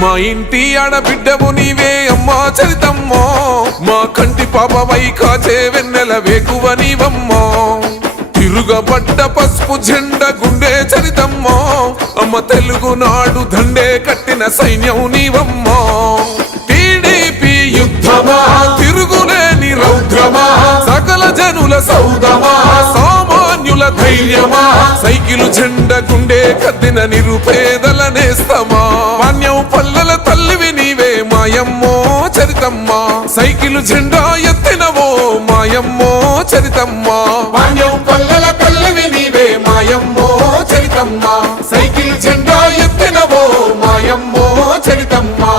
మా ఇంటి ఆడబిడ్డవు నీవే అమ్మా చరితమ్మో, మా కంటి పాపవై కాచే వెన్నెల వేకువ నీవమ్మో, తిరుగబడ్డ పసుపు జెండ గుండె చరితమ్మో, అమ్మ తెలుగునాడు దండే కట్టిన సైన్యం నీవమ్మో. టీడీపీ యుద్ధమా తిరుగులేని రౌద్రమా, సకల జనుల సౌదమా సామాన్యుల ధైర్యమా, సైకిలు జెండ గుండె కద్దిన నిరుపేదల నేస్తమా, మాన్యం పల్లెల తల్లివి నీవే మాయమ్మో చరితమ్మా, సైకిలు జెండా ఎత్తినవో మాయమ్మో చరితమ్మా, మాన్యం పల్లెల తల్లివి నీవే మాయమ్మో చరితమ్మా, సైకిల్ జెండా ఎత్తినవో మాయమ్మో చరితమ్మా.